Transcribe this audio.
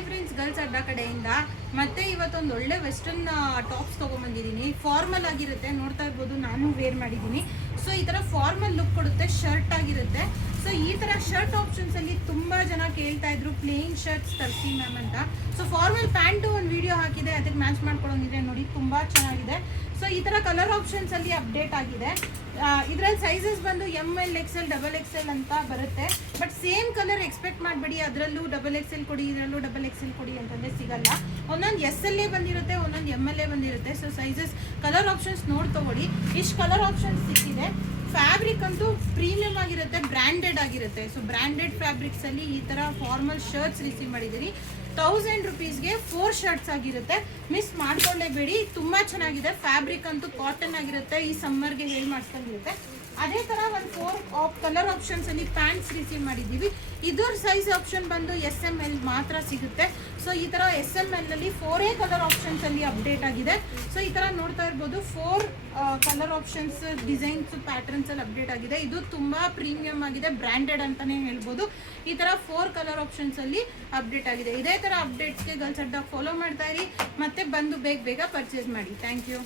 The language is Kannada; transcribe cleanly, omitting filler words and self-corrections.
ಹಾಯ್ ಫ್ರೆಂಡ್ಸ್, ಗರ್ಲ್ಸ್ ಅಡ್ಡ ಕಡೆಯಿಂದ ಮತ್ತೆ ಇವತ್ತೊಂದು ಒಳ್ಳೆ ವೆಸ್ಟರ್ನ್ ಟಾಪ್ಸ್ ತೊಗೊಂಬಂದಿದ್ದೀನಿ. ಫಾರ್ಮಲ್ ಆಗಿರುತ್ತೆ, ನೋಡ್ತಾ ಇರ್ಬೋದು. ನಾನು ವೇರ್ ಮಾಡಿದ್ದೀನಿ. ಸೊ ಈ ಥರ ಫಾರ್ಮಲ್ ಲುಕ್ ಕೊಡುತ್ತೆ, ಶರ್ಟ್ ಆಗಿರುತ್ತೆ. ಸೊ ಈ ಥರ ಶರ್ಟ್ ಆಪ್ಷನ್ಸಲ್ಲಿ ತುಂಬ ಜನ ಕೇಳ್ತಾ ಇದ್ರು, ಪ್ಲೇನ್ ಶರ್ಟ್ಸ್ ತರಿಸಿ ಮ್ಯಾಮ್ ಅಂತ. ಸೊ ಫಾರ್ಮಲ್ ಪ್ಯಾಂಟು ಒಂದು ವಿಡಿಯೋ ಹಾಕಿದೆ, ಅದಕ್ಕೆ ಮ್ಯಾಚ್ ಮಾಡ್ಕೊಳ್ಳೋಂಗಿದೆ ನೋಡಿ, ತುಂಬ ಚೆನ್ನಾಗಿದೆ. ಸೊ ಈ ಥರ ಕಲರ್ ಆಪ್ಷನ್ಸಲ್ಲಿ ಅಪ್ಡೇಟ್ ಆಗಿದೆ. ಇದರಲ್ಲಿ ಸೈಜಸ್ ಬಂದು ML XL XXL ಅಂತ ಬರುತ್ತೆ. ಬಟ್ ಸೇಮ್ ಕಲರ್ ಎಕ್ಸ್ಪೆಕ್ಟ್ ಮಾಡಬೇಡಿ, ಅದರಲ್ಲೂ XXL ಕೊಡಿ, ಇದರಲ್ಲೂ XXL ಕೊಡಿ ಅಂತಂದರೆ ಸಿಗಲ್ಲ. ಒಂದೊಂದು SL ಬಂದಿರುತ್ತೆ, ಒಂದೊಂದು ML ಬಂದಿರುತ್ತೆ. ಸೊ ಸೈಜಸ್ ಕಲರ್ ಆಪ್ಷನ್ಸ್ ನೋಡಿ ತಗೊಳ್ಳಿ. ಇಷ್ಟು ಕಲರ್ ಆಪ್ಷನ್ಸ್ ಸಿಕ್ಕಿದೆ. ಫ್ಯಾಬ್ರಿಕ್ ಅಂತೂ ಪ್ರೀಮಿಯಮ್ ಆಗಿರುತ್ತೆ, ಬ್ರ್ಯಾಂಡೆಡ್ ಆಗಿರುತ್ತೆ. ಸೊ ಬ್ರ್ಯಾಂಡೆಡ್ ಫ್ಯಾಬ್ರಿಕ್ಸಲ್ಲಿ ಈ ಥರ ಫಾರ್ಮಲ್ ಶರ್ಟ್ಸ್ ರಿಸೀವ್ ಮಾಡಿದ್ದೀರಿ. 1000 ರುಪೀಸ್ಗೆ 4 ಶರ್ಟ್ಸ್ ಆಗಿರುತ್ತೆ. ಮಿಸ್ ಮಾಡ್ಕೊಳ್ಳೇಬೇಡಿ, ತುಂಬ ಚೆನ್ನಾಗಿದೆ. ಫ್ಯಾಬ್ರಿಕ್ ಅಂತೂ ಕಾಟನ್ ಆಗಿರುತ್ತೆ, ಈ ಸಮ್ಮರ್ಗೆ ಹೇಳಿ ಮಾಡಿಸ್ಕೊಂಡಿರುತ್ತೆ. ಅದೇ ಥರ ಒಂದು 4 ಕಲರ್ ಆಪ್ಷನ್ಸಲ್ಲಿ ಪ್ಯಾಂಟ್ಸ್ ರಿಸೀವ್ ಮಾಡಿದ್ದೀವಿ. ಇದ್ರ ಸೈಜ್ ಆಪ್ಷನ್ ಬಂದು SML ಮಾತ್ರ ಸಿಗುತ್ತೆ. ಸೊ ಈ ಥರ SMLಲ್ಲಿ 4 ಕಲರ್ ಆಪ್ಷನ್ಸಲ್ಲಿ ಅಪ್ಡೇಟ್ ಆಗಿದೆ. ಸೊ ಈ ಥರ ನೋಡ್ತಾ ಇರ್ಬೋದು, 4 ಕಲರ್ ಆಪ್ಷನ್ಸ್, ಡಿಸೈನ್ಸ್, ಪ್ಯಾಟರ್ನ್ಸಲ್ಲಿ ಅಪ್ಡೇಟ್ ಆಗಿದೆ. ಇದು ತುಂಬ ಪ್ರೀಮಿಯಮ್ ಆಗಿದೆ, ಬ್ರ್ಯಾಂಡೆಡ್ ಅಂತಲೇ ಹೇಳ್ಬೋದು. ಈ ಥರ 4 ಕಲರ್ ಆಪ್ಷನ್ಸಲ್ಲಿ ಅಪ್ಡೇಟ್ ಆಗಿದೆ. ಇದೇ ಥರ ಅಪ್ಡೇಟ್ಸ್ಗೆ ಗರ್ಲ್ಸ್ ಅಡ್ಡ ಫಾಲೋ ಮಾಡ್ತಾ ಇರಿ, ಮತ್ತೆ ಬಂದು ಬೇಗ ಪರ್ಚೇಸ್ ಮಾಡಿ. Thank you.